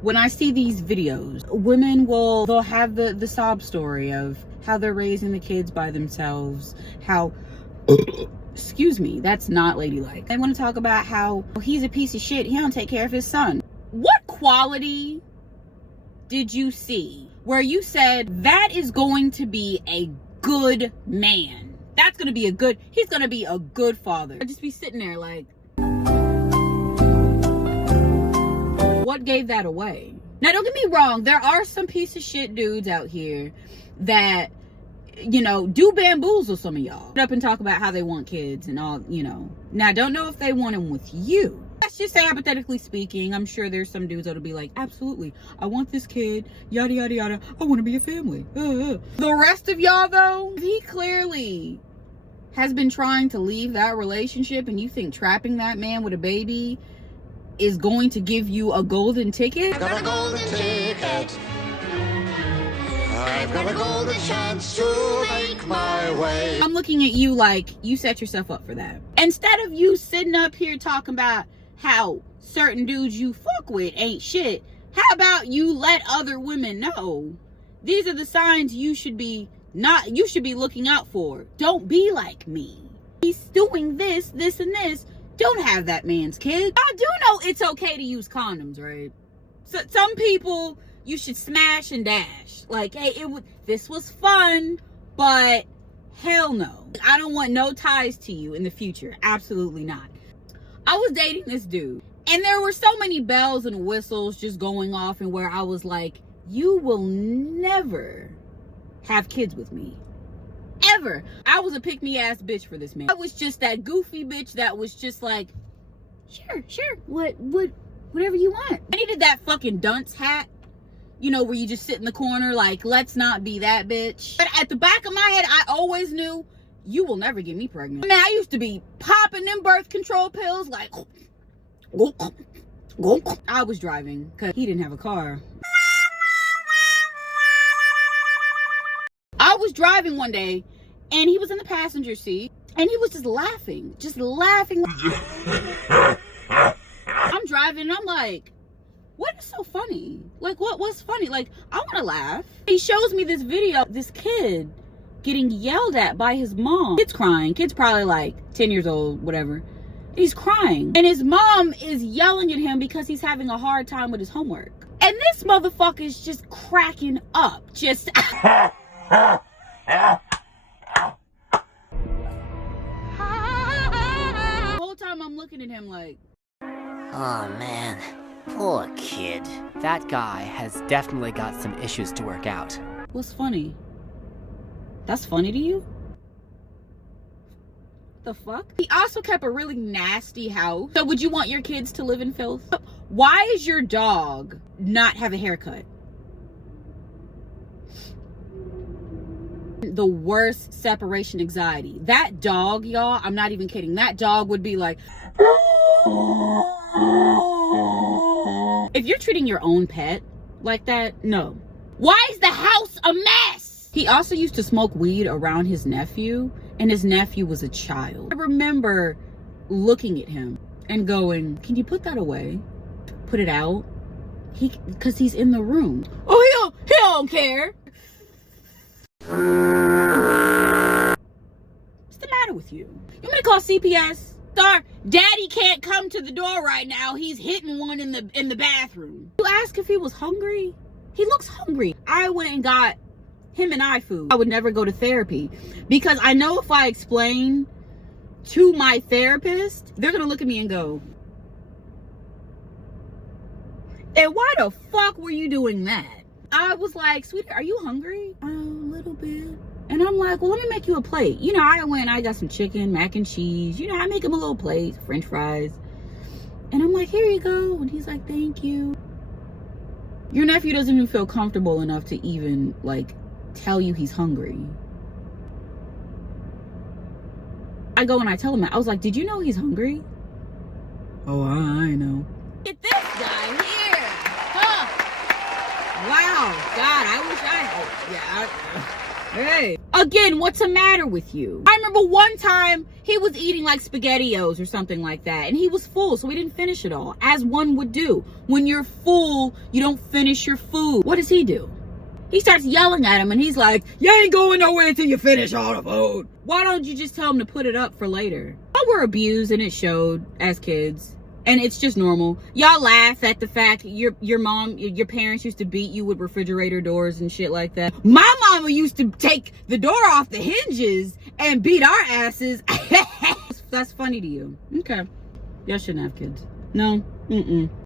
When I see these videos, women they'll have the sob story of how they're raising the kids by themselves, how excuse me, that's not ladylike. They want to talk about how he's a piece of shit, he don't take care of his son. What quality did you see where you said that is going to be a good man? That's going to be he's going to be a good father. I'd just be sitting there like, what gave that away? Now, don't get me wrong. There are some piece of shit dudes out here that, you know, do bamboozle some of y'all. Up and talk about how they want kids and all, you know. Now, I don't know if they want them with you. Let's just say, hypothetically speaking, I'm sure there's some dudes that'll be like, absolutely, I want this kid, yada, yada, yada. I want to be a family. The rest of y'all, though, he clearly has been trying to leave that relationship, and you think trapping that man with a baby is going to give you a golden ticket? I've got a golden ticket. I've got a golden chance to make my way. I'm looking at you like you set yourself up for that. Instead of you sitting up here talking about how certain dudes you fuck with ain't shit, how about you let other women know these are the signs you should be looking out for. Don't be like me. He's doing this, this, and this. Don't have that man's kid. I do know it's okay to use condoms, right? So some people you should smash and dash. Like, hey, this was fun, but hell no. I don't want no ties to you in the future. Absolutely not. I was dating this dude, and there were so many bells and whistles just going off, and where I was like, you will never have kids with me. Ever. I was a pick-me-ass bitch for this man. I was just that goofy bitch that was just like, sure, whatever you want. I needed that fucking dunce hat, you know, where you just sit in the corner like, let's not be that bitch. But at the back of my head, I always knew, you will never get me pregnant. Man, I used to be popping them birth control pills like, I was driving because he didn't have a car. I was driving one day, and he was in the passenger seat, and he was just laughing. I'm driving, and I'm like, what is so funny? Like, what's funny? Like, I want to laugh. He shows me this video, this kid getting yelled at by his mom. Kid's crying. Kid's probably like 10 years old, whatever. He's crying. And his mom is yelling at him because he's having a hard time with his homework. And this motherfucker is just cracking up. Just... The whole time I'm looking at him like, oh man, poor kid. That guy has definitely got some issues to work out. what's funny? That's funny to you? The fuck? He also kept a really nasty house. So would you want your kids to live in filth? Why is your dog not have a haircut? The worst separation anxiety. That dog, y'all, I'm not even kidding. That dog would be like, if you're treating your own pet like that, no. Why is the house a mess? He also used to smoke weed around his nephew, and his nephew was a child. I remember looking at him and going, can you put that away? Put it out? Because he's in the room. Oh, he don't care. What's the matter with you? You want me to call CPS? Sir, Daddy can't come to the door right now. He's hitting one in the bathroom. You ask if he was hungry? He looks hungry. I went and got him and I food. I would never go to therapy because I know if I explain to my therapist, they're gonna look at me and go, and why the fuck were you doing that? I was like, sweetie, are you hungry? A little bit. And I'm like, well, let me make you a plate. You know, I got some chicken, mac and cheese. You know, I make him a little plate, French fries. And I'm like, here you go. And he's like, thank you. Your nephew doesn't even feel comfortable enough to even, like, tell you he's hungry. I go and I tell him that. I was like, did you know he's hungry? Oh, I know. Look at this guy here. Huh? Wow. God, I wish I... Oh, yeah. Hey. Again, what's the matter with you? I remember one time he was eating like SpaghettiOs or something like that, and he was full, so he didn't finish it all, as one would do. When you're full, you don't finish your food. What does he do? He starts yelling at him, and he's like, you ain't going nowhere until you finish all the food. Why don't you just tell him to put it up for later? Y'all were abused, and it showed as kids. And it's just normal. Y'all laugh at the fact your parents used to beat you with refrigerator doors and shit like that. My mama used to take the door off the hinges and beat our asses. That's funny to you. Okay. Y'all shouldn't have kids. No. Mm-mm.